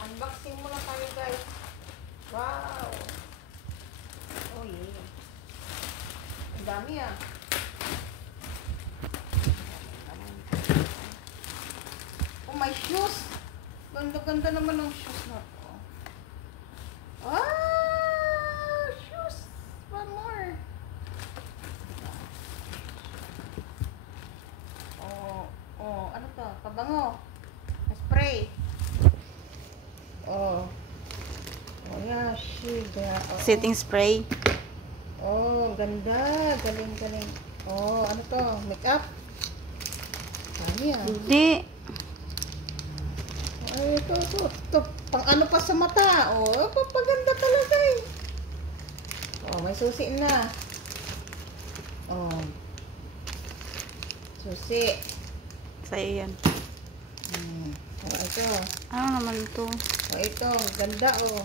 Unboxing muna tayo, guys. Wow! Oh, yeah. Ang dami, ah. Oh, my shoes. Ganda-ganda naman ng shoes na to. Ah! Shoes! One more. Oh, ano to? Pabango. Spray. Oh, yeah, Setting spray. Oh, ganda. Galing. Oh, ano to? Makeup? Dami, ah. Hindi. Ay, ito. Pang ano pa sa mata. Oh, papaganda talaga eh. Oh, may susi na. Oh. Susi. Sa'yo yan. Oh, ito. Ano naman to? Oh, ito. Ganda, oh.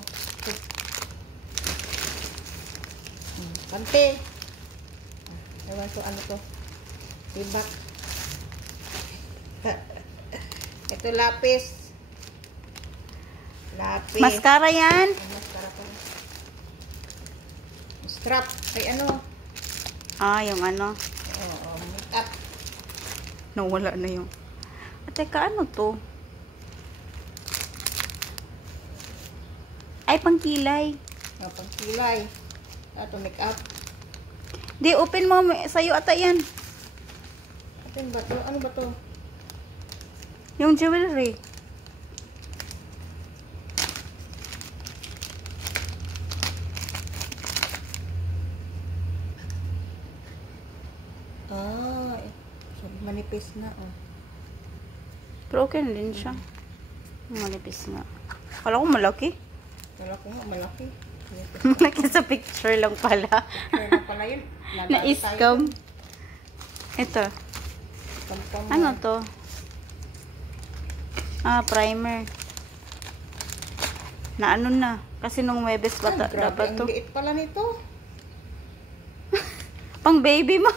Pante. Ewan ko, ano to? Tibak. Ito, lapis. Mascara yan? Mascara pa. Strap. Ay, ano? Yung ano. Makeup. Nawala na yung. Teka, ano to? Ay, pangkilay. Pangkilay. Ito, makeup. Di, open mo. Sa'yo ata yan. Ano ba to? Ano ba to? Yung jewelry. Manipis na, oh. Pero okay na din siya. Malipis nga. Wala ko malaki. Wala ko nga, malaki. Malaki sa picture lang pala. Picture lang pala yun. Na-scam. Ito. Ano to? Primer. Na ano na. Kasi nung Webes bata dapat to. Ang liit pala nito. Pang baby mo.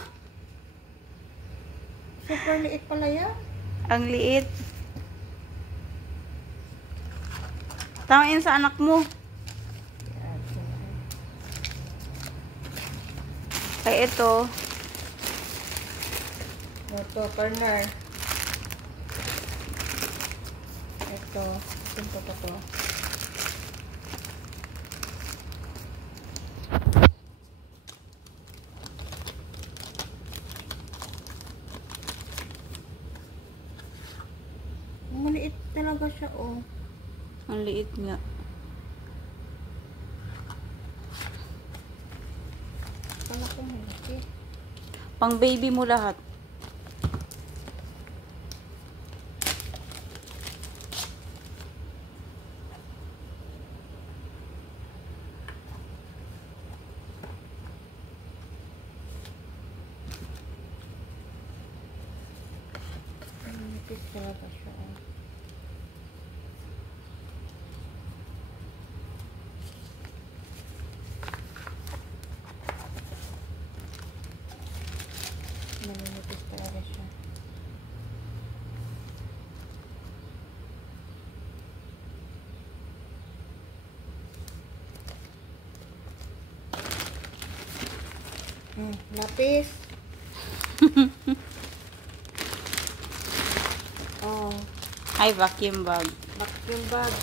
Super liit pala yan. Ang liit. Tawagin sa anak mo. Ay, ito. Ito, corner. Ito. Ito pa to. Maliit talaga siya, oh. Ang liit nga. Kala ko malaki. Pang baby mo lahat. Malapit talaga siya, oh. Malapit talaga siya. Lapis. Oh. Ay, vacuum bag. Vacuum bag.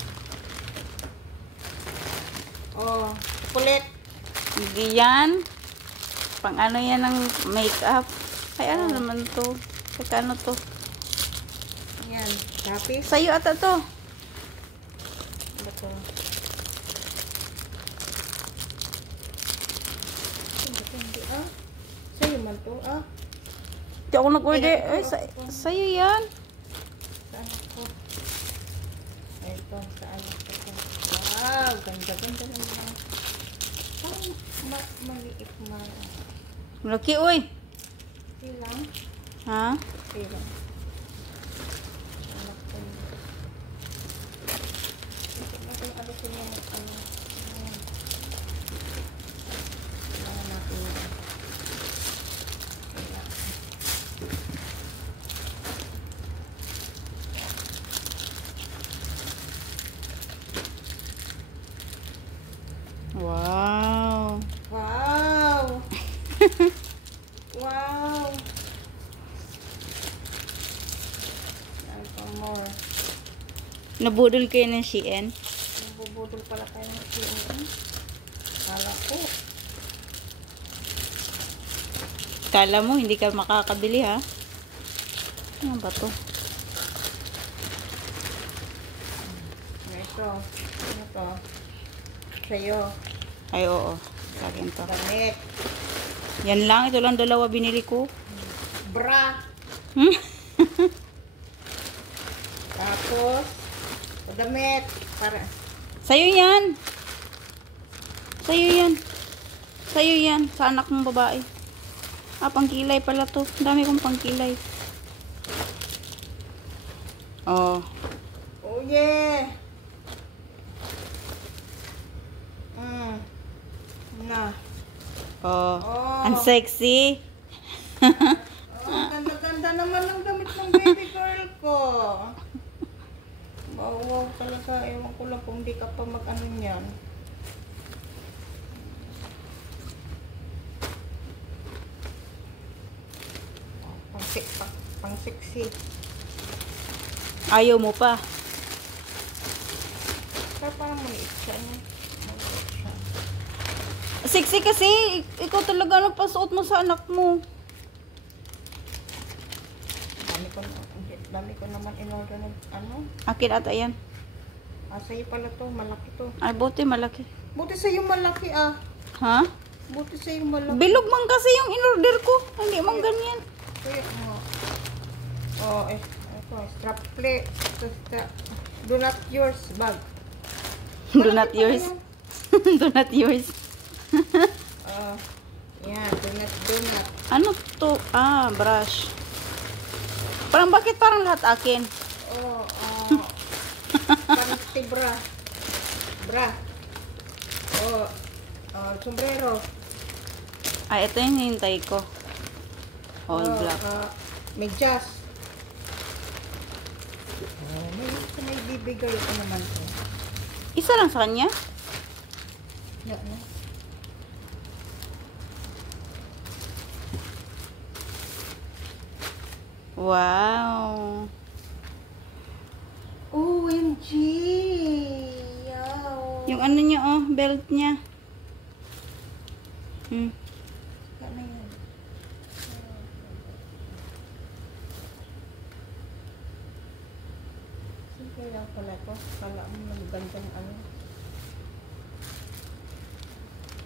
Oh, kulit. Hindi yan. Pang ano yan ng makeup. Ay, ano naman to? Teka, ano to? Yan, lapis. Sa'yo ata to. Ano to? Hindi, ah. Sa'yo man to, ah. Hindi ako nag-order. Ay, sa'yo yan. Saan ako? Ito, saan ako? Wow, ganda naman. Parang maliit na. Malaki, uy. Ilang? Ha? Ilang? Anak ko. Ito natin alisin yung ano. Kailangan natin. Nabudol kayo ng Shein. Bubudol pala tayo ng Shein. Kala ko. Kala mo, hindi ka makakabili ha? Ano ba to? Ito. Ano to? Sa'yo. Ay, oo. Sa akin to. Damit. Yan lang. Ito lang dalawa binili ko. Bra. Hmm? Tapos, damit. Para. Sa'yo yan. Sa'yo yan. Sa'yo yan. Sa anak mong babae. Ah, pangkilay pala to. Dami kong pangkilay. Oh. Oh, yeah. Na. Oh. Oh. Ang sexy. Oh, ganda-ganda naman ng damit ng baby girl ko. Wow, wow talaga. Ewan ko lang kung di ka pa mag-ano niyan. Pang sexy. Ayaw mo pa. Pero parang maliit siya niya. Maliit siya. Sexy kasi. Ikaw talaga ano pasuot mo sa anak mo. Dami ko naman in-order ng ano. Akin ata yan. Ah, sa'yo pala to. Malaki to. Ay, buti malaki. Buti sa'yo malaki ah. Ha? Buti sa'yo malaki. Bilog man kasi yung in-order ko. Hindi man ganyan. Kaya mo. Oh, ito. Strap plate. Do not yours bag. Do not Malaki pala yours. yan. Do not yours. Yan. Do not. Ano to? Ah, brush. Parang bakit parang lahat akin? Oh, panty bra. Bra. Oh, sombrero. Ay, ito yung hinintay ko. All black. Medyas. Oh, may bibigay ko naman to. Isa lang sa kanya? Yeah, no? Wow. OMG! Yaw! Yung ano niya, oh, belt niya. Ano yun? Sige lang pala to. Kala mo magandang ano.